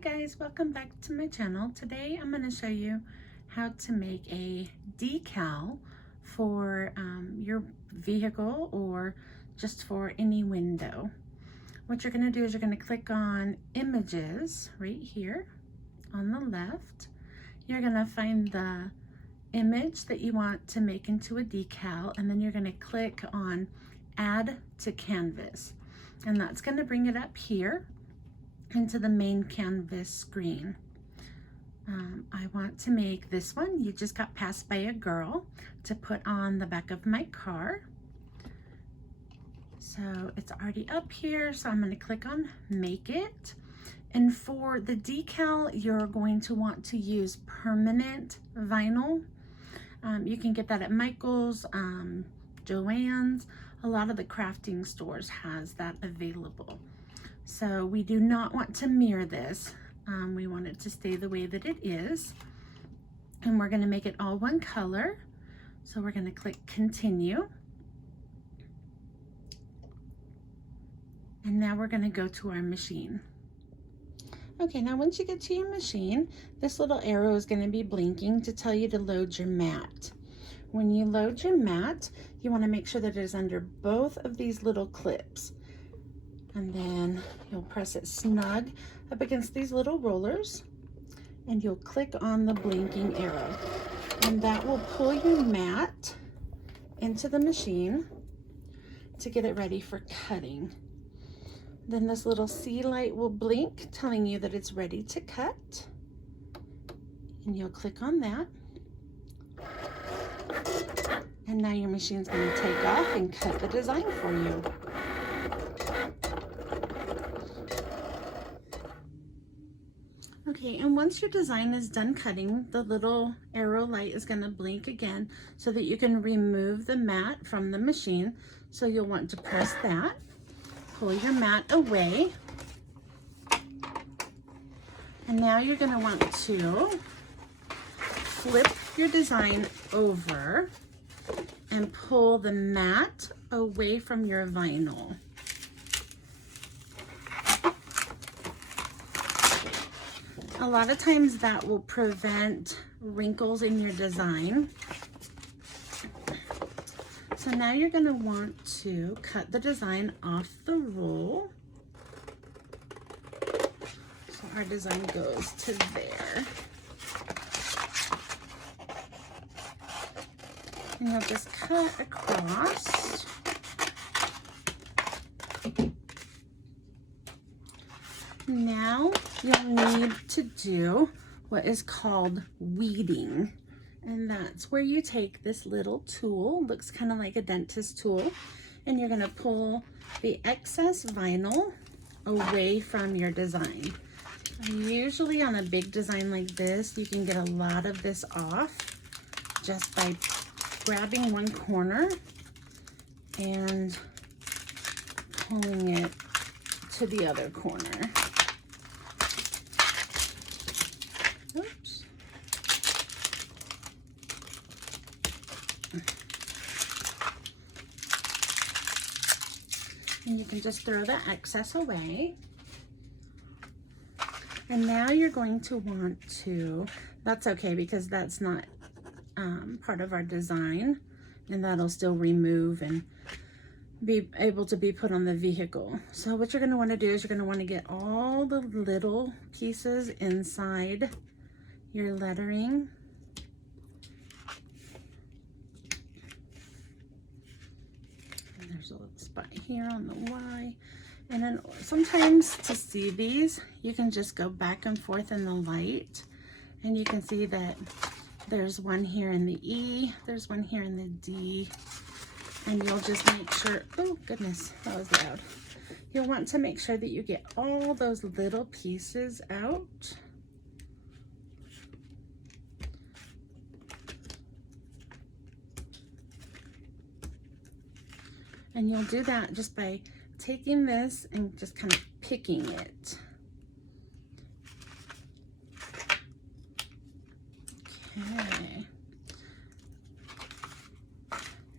Hi guys, welcome back to my channel. Today I'm going to show you how to make a decal for your vehicle or just for any window. What you're going to do is you're going to click on images right here on the left. You're going to find the image that you want to make into a decal, and then you're going to click on add to canvas, and that's going to bring it up here into the main canvas screen. I want to make this one. You just got passed by a girl to put on the back of my car. So it's already up here, so I'm going to click on make it. And for the decal, you're going to want to use permanent vinyl. You can get that at Michael's, Joann's. A lot of the crafting stores has that available. So we do not want to mirror this. We want it to stay the way that it is. And we're going to make it all one color. So we're going to click continue. And now we're going to go to our machine. Okay, now once you get to your machine, this little arrow is going to be blinking to tell you to load your mat. When you load your mat, you want to make sure that it is under both of these little clips. And then you'll press it snug up against these little rollers, and you'll click on the blinking arrow, and that will pull your mat into the machine to get it ready for cutting. Then this little C light will blink, telling you that it's ready to cut, and you'll click on that. And now your machine's going to take off and cut the design for you. Okay, and once your design is done cutting, the little arrow light is going to blink again so that you can remove the mat from the machine. So you'll want to press that, pull your mat away, and now you're going to want to flip your design over and pull the mat away from your vinyl. A lot of times that will prevent wrinkles in your design. So now you're going to want to cut the design off the roll. So our design goes to there. And you'll just cut across. Now you'll need to do what is called weeding, and that's where you take this little tool, looks kind of like a dentist tool, and you're going to pull the excess vinyl away from your design. Usually on a big design like this, you can get a lot of this off just by grabbing one corner and pulling it to the other corner. Oops. And you can just throw the excess away. And now you're going to want to, that's okay because that's not part of our design, and that'll still remove and be able to be put on the vehicle. So what you're going to want to do is you're going to want to get all the little pieces inside your lettering. And there's a little spot here on the Y. And then sometimes to see these, you can just go back and forth in the light, and you can see that there's one here in the E, there's one here in the D, and you'll just make sure, oh goodness, that was loud. You'll want to make sure that you get all those little pieces out. And you'll do that just by taking this and just kind of picking it. Okay.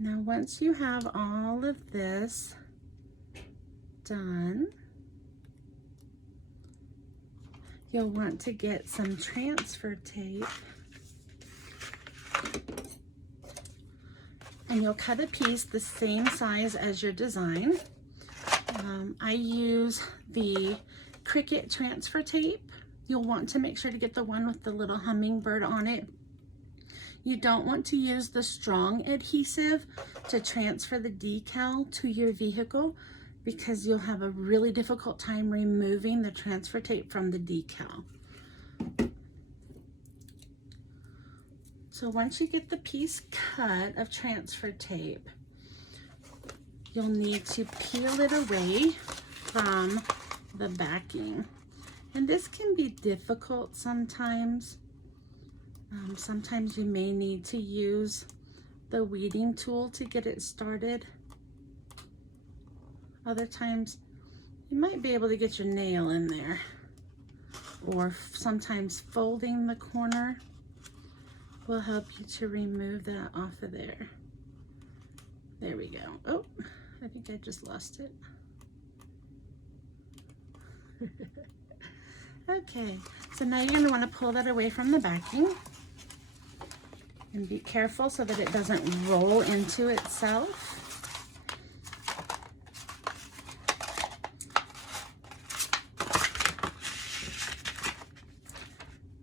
Now once you have all of this done, you'll want to get some transfer tape, and you'll cut a piece the same size as your design. I use the Cricut transfer tape. You'll want to make sure to get the one with the little hummingbird on it. You don't want to use the strong adhesive to transfer the decal to your vehicle, because you'll have a really difficult time removing the transfer tape from the decal. So once you get the piece cut of transfer tape, you'll need to peel it away from the backing. And this can be difficult sometimes. Sometimes you may need to use the weeding tool to get it started. Other times you might be able to get your nail in there, or sometimes folding the corner will help you to remove that off of there. There we go. Oh, I think I just lost it. Okay, so now you're going to want to pull that away from the backing, and be careful so that it doesn't roll into itself.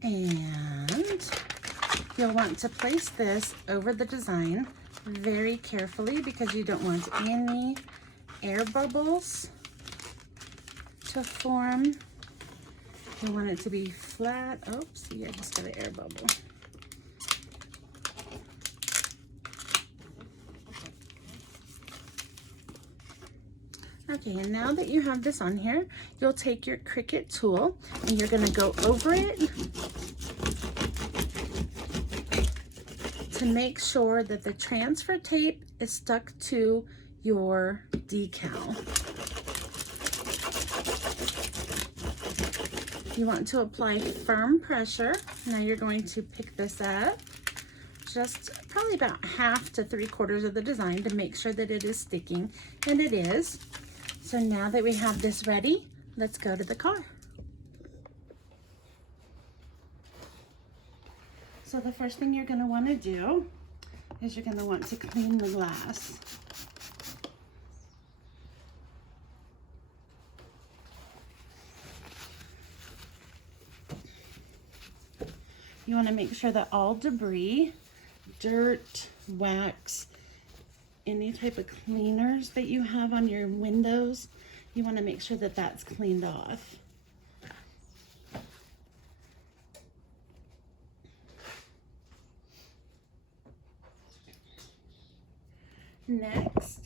And you'll want to place this over the design very carefully, because you don't want any air bubbles to form. You want it to be flat. Oops, see, I just got an air bubble. Okay, and now that you have this on here, you'll take your Cricut tool and you're going to go over it to make sure that the transfer tape is stuck to your decal. You want to apply firm pressure. Now you're going to pick this up just probably about 1/2 to 3/4 of the design to make sure that it is sticking, and it is. So now that we have this ready, let's go to the car. So the first thing you're going to want to do is you're going to want to clean the glass. You want to make sure that all debris, dirt, wax, any type of cleaners that you have on your windows, you want to make sure that that's cleaned off. Next,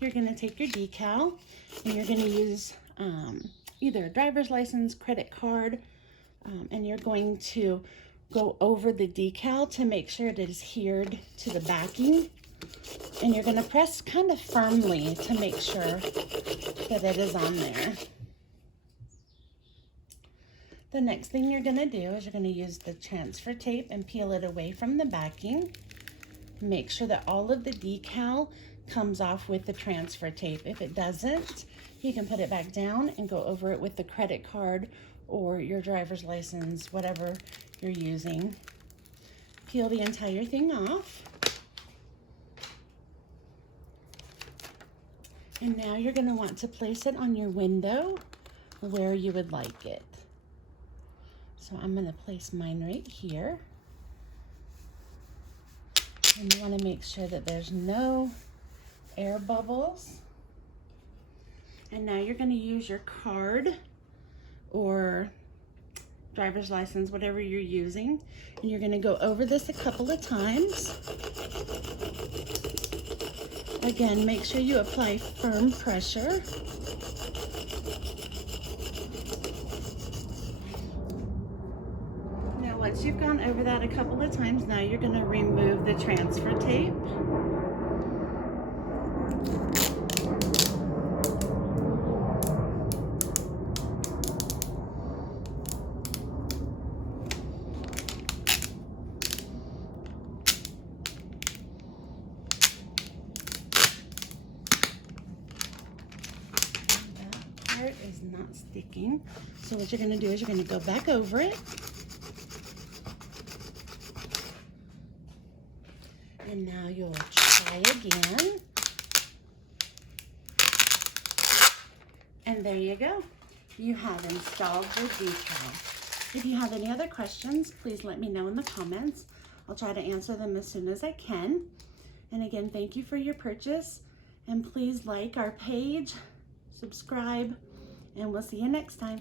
you're going to take your decal and you're going to use either a driver's license, credit card, and you're going to go over the decal to make sure it is adhered to the backing. And you're going to press kind of firmly to make sure that it is on there. The next thing you're going to do is you're going to use the transfer tape and peel it away from the backing. Make sure that all of the decal comes off with the transfer tape. If it doesn't, you can put it back down and go over it with the credit card or your driver's license, whatever you're using. Peel the entire thing off. And now you're going to want to place it on your window where you would like it. So I'm going to place mine right here. And you want to make sure that there's no air bubbles. And now you're going to use your card or driver's license, whatever you're using, and you're going to go over this a couple of times. Again, make sure you apply firm pressure. Now once you've gone over that a couple of times, now you're going to remove the transfer tape. Is not sticking, So what you're going to do is you're going to go back over it. And now you'll try again. And there you go. You have installed your decal. If you have any other questions, please let me know in the comments. I'll try to answer them as soon as I can. And again, thank you for your purchase. And please like our page, subscribe, and we'll see you next time.